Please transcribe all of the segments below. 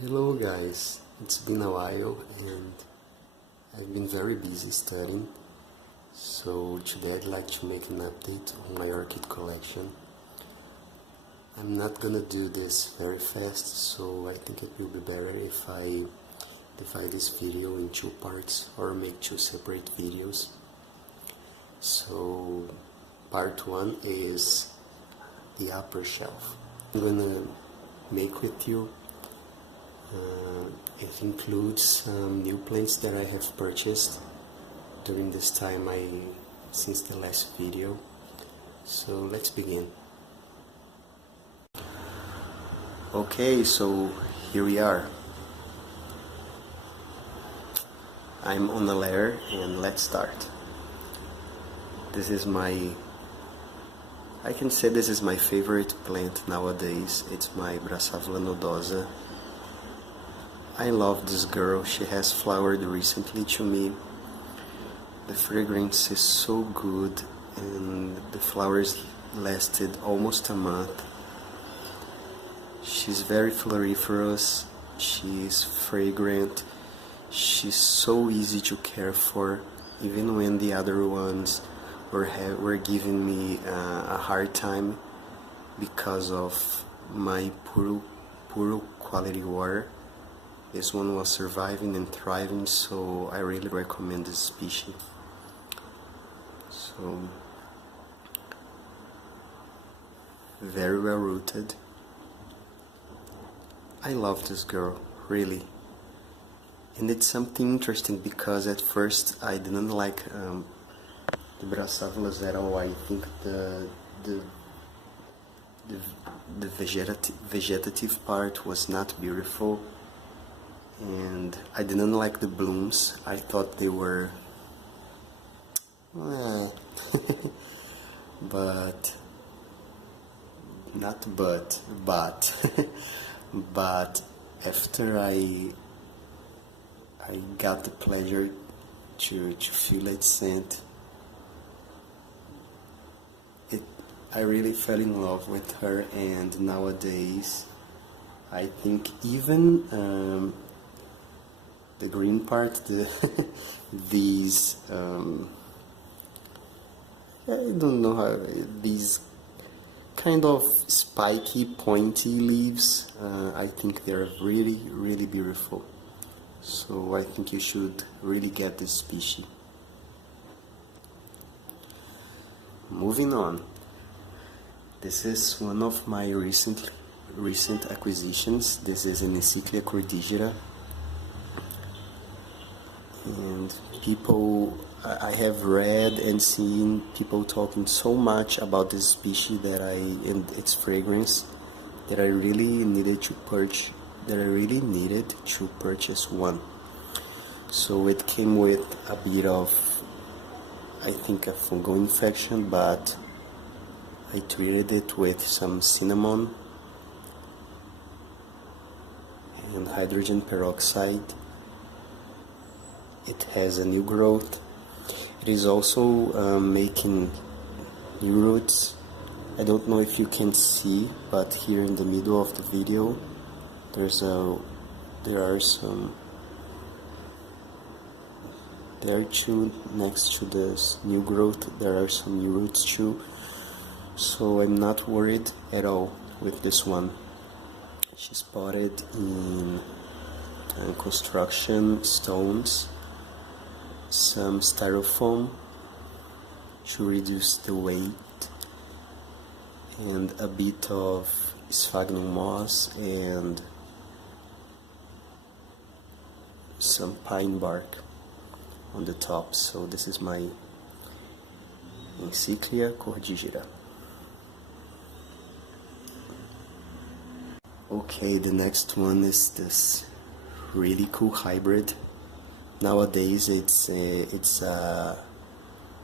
Hello guys, it's been a while and I've been very busy studying, so today I'd like to make an update on my orchid collection. I'm not gonna do this very fast, so I think it will be better if I divide this video in two parts or make two separate videos. So part 1 is the upper shelf. I'm gonna make with you. It includes some new plants that I have purchased during this time since the last video. So let's begin. Okay, so here we are. I'm on the ladder and let's start. I can say this is my favorite plant nowadays. It's my Brassavola nodosa. I love this girl. She has flowered recently to me. The fragrance is so good and the flowers lasted almost a month. She's very floriferous, she's fragrant, she's so easy to care for, even when the other ones were giving me a hard time because of my poor quality water. This one was surviving and thriving, so I really recommend this species. So, very well rooted. I love this girl, really. And it's something interesting because at first I didn't like the Brassavolas at all. I think the vegetative part was not beautiful. And I didn't like the blooms. I thought they were but after I got the pleasure to feel its scent, I really fell in love with her, and nowadays I think even the green part, these I don't know how, these kind of spiky, pointy leaves, I think they're really beautiful. So I think you should really get this species. Moving on, this is one of my recent acquisitions. This is an Encyclia cordigera. And I have read and seen people talking so much about this species and its fragrance that I really needed to purchase one. So it came with a bit of, I think, a fungal infection, but I treated it with some cinnamon and hydrogen peroxide. It has a new growth. It is also making new roots. I don't know if you can see, but here in the middle of the video there are two next to this new growth. There are some new roots too, so I'm not worried at all with this one. She's potted in construction stones, some styrofoam to reduce the weight, and a bit of sphagnum moss and some pine bark on the top. So this is my Encyclia cordigera. Okay, the next one is this really cool hybrid. Nowadays it's a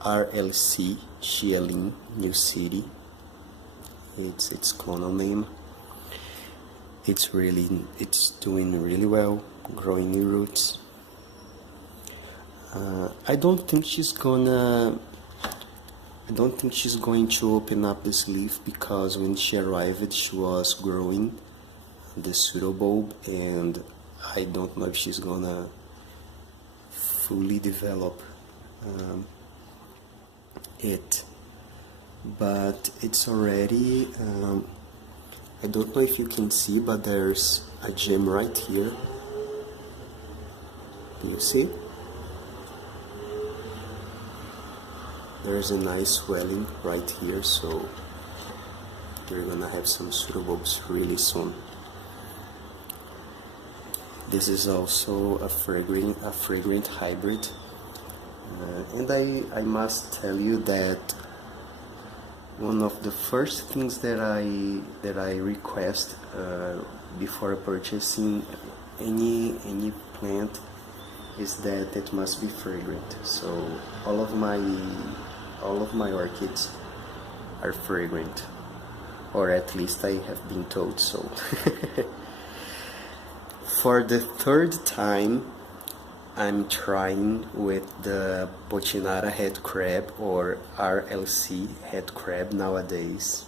Rlc Chia Lin, New City. It's its clonal name. It's doing really well, growing new roots. I don't think she's going to open up this leaf because when she arrived she was growing the pseudobulb, and I don't know if she's gonna fully develop it, but it's already I don't know if you can see, but there's a gem right here. Do you see? There's a nice swelling right here, so we're gonna have some pseudobulbs really soon. This is also a fragrant hybrid, and I must tell you that one of the first things that I request before purchasing any plant is that it must be fragrant. So all of my orchids are fragrant, or at least I have been told so. For the third time, I'm trying with the Rlc Red Crab, or Rlc Red Crab nowadays.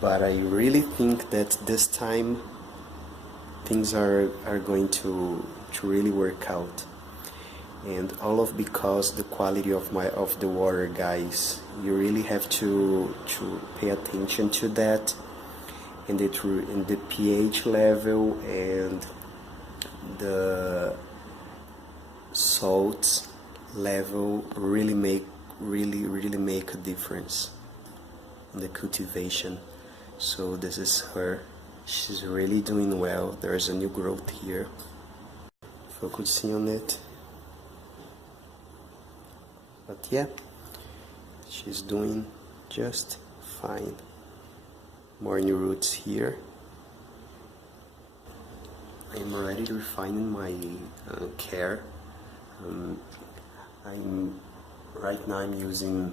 But I really think that this time things are going to really work out. And all of because the quality of the water, guys, you really have to pay attention to that, and in the pH level and the salt level really make a difference in the cultivation. So this is her. She's really doing well. There's a new growth here. Focusing on it. But yeah, she's doing just fine. More new roots here. I'm already refining my care. Right now I'm using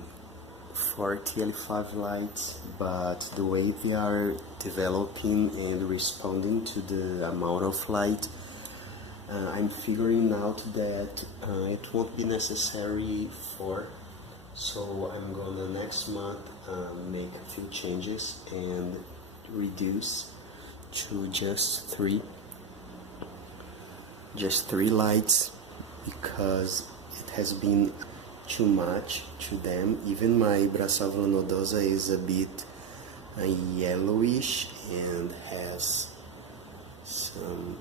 40 L5 lights, but the way they are developing and responding to the amount of light, I'm figuring out that it won't be necessary 4, so I'm gonna next month make a few changes and reduce to just 3 lights, because it has been too much to them. Even my Brassavola nodosa is a bit yellowish and has some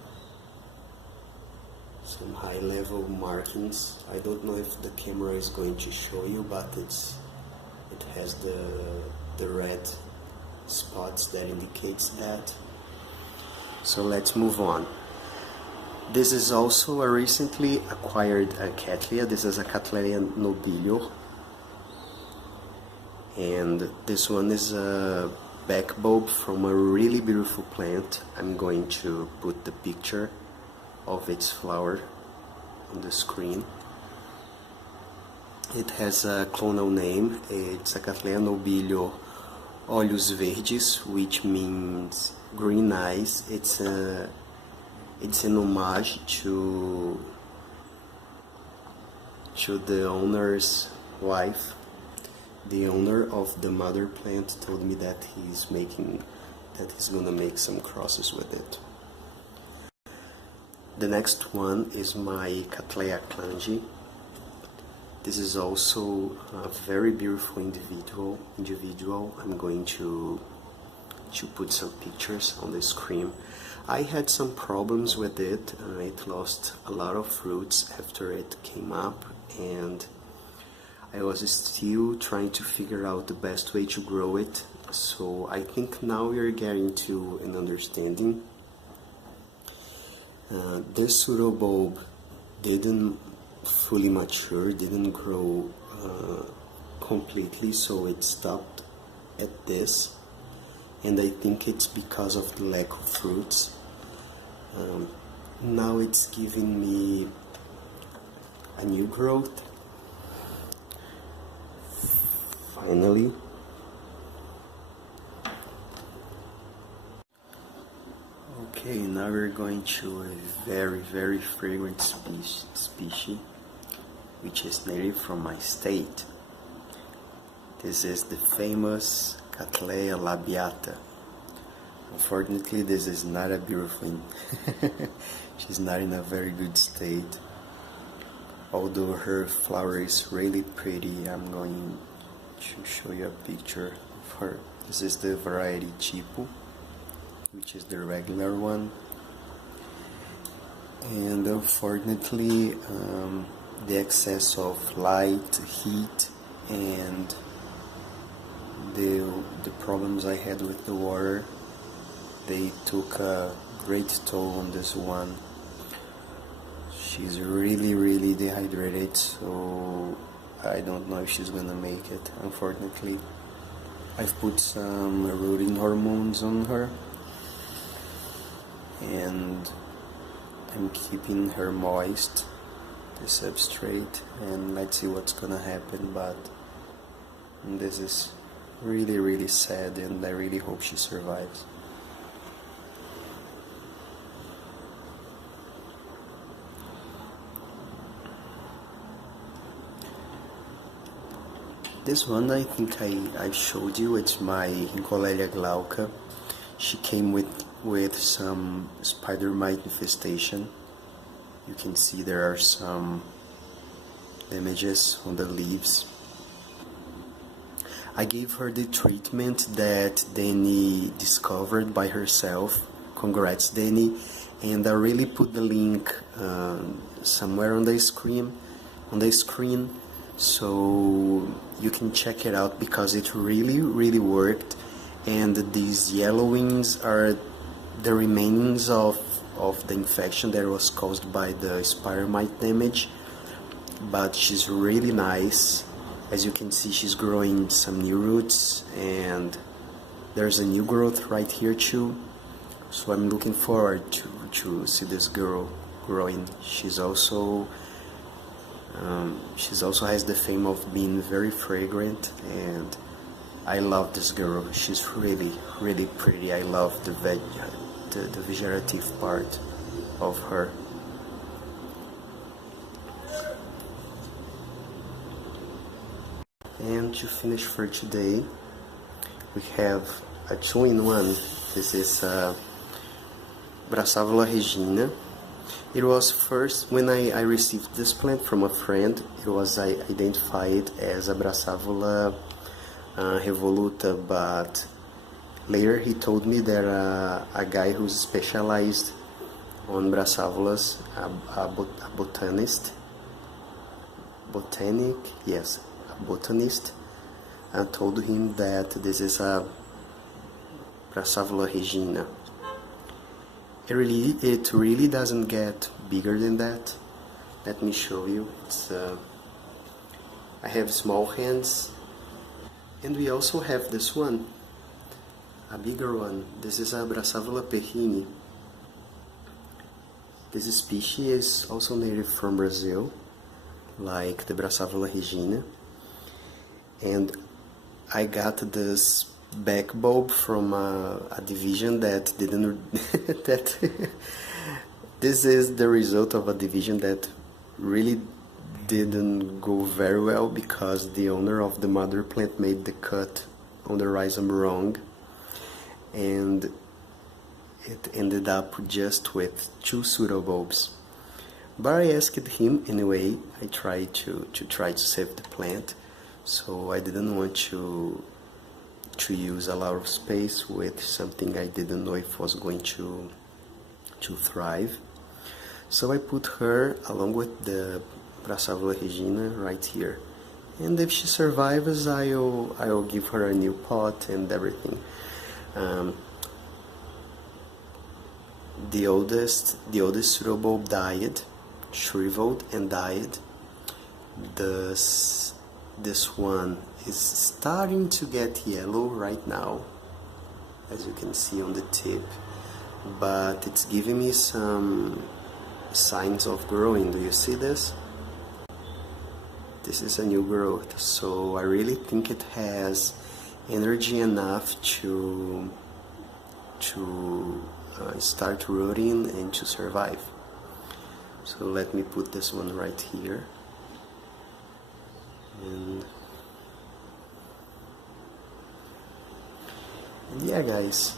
high level markings. I don't know if the camera is going to show you, but it has the red spots that indicates that. So let's move on. This is also a recently acquired Cattleya. This is a Cattleya nobilio, and this one is a back bulb from a really beautiful plant. I'm going to put the picture of its flower on the screen. It has a clonal name. It's a Cattleya nobilio olhos verdes, which means green eyes. It's an homage to the owner's wife. The owner of the mother plant told me that he's gonna make some crosses with it. The next one is my Cattleya aclandiae. This is also a very beautiful individual. I'm going to put some pictures on the screen. I had some problems with it. It lost a lot of fruits after it came up, and I was still trying to figure out the best way to grow it. So I think now we're getting to an understanding. This pseudobulb didn't fully mature, didn't grow completely, so it stopped at this. And I think it's because of the lack of fruits. Now it's giving me a new growth. Finally. Okay, now we're going to a very fragrant species, which is native from my state. This is the famous Cattleya labiata. Unfortunately, this is not a beautiful. She's not in a very good state. Although her flower is really pretty, I'm going to show you a picture of her. This is the variety Tipo, which is the regular one. And unfortunately, the excess of light, heat, and the problems I had with the water, they took a great toll on this one. She's really dehydrated, so I don't know if she's gonna make it, unfortunately. I've put some rooting hormones on her, and I'm keeping her moist, the substrate, and let's see what's gonna happen. But this is really sad, and I really hope she survives. This one I think I showed you, it's my Rhyncholaelia glauca. She came with some spider mite infestation. You can see there are some damages on the leaves. I gave her the treatment that Danny discovered by herself. Congrats, Danny. And I really put the link somewhere on the screen, so you can check it out, because it really worked. And these yellowings are the remainings of the infection that was caused by the spider mite damage. But she's really nice. As you can see, she's growing some new roots, and there's a new growth right here too. So I'm looking forward to see this girl growing. She's also has the fame of being very fragrant, and I love this girl. She's really pretty. I love the vegetative part of her. And to finish for today, we have a 2-in-1. This is Brassavola reginae. It was first, when I received this plant from a friend, it was identified as a Brassavola revoluta, but later he told me that a guy who's specialized on Brassavolas, a botanist, told him that this is a Brassavola reginae. It really doesn't get bigger than that. Let me show you. I have small hands, and we also have this one, a bigger one. This is a Brassavola perrine. This species is also native from Brazil, like the Brassavola reginae. And I got this back bulb from a division that didn't this is the result of a division that really didn't go very well, because the owner of the mother plant made the cut on the rhizome wrong, and it ended up just with 2 pseudobulbs. But I asked him anyway. I tried to save the plant, so I didn't want to use a lot of space with something I didn't know if was going to thrive. So I put her along with the Brassavola reginae right here, and if she survives, I'll give her a new pot and everything. The oldest pseudobulb died, shriveled and died. This one is starting to get yellow right now, as you can see on the tip, but it's giving me some signs of growing. Do you see this? This is a new growth, so I really think it has energy enough to start rooting and to survive. So let me put this one right here. And yeah, guys,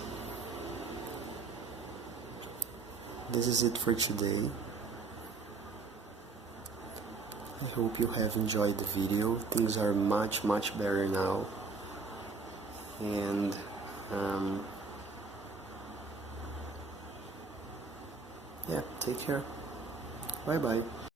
this is it for today. I hope you have enjoyed the video. Things are much better now, and yeah, take care. Bye bye.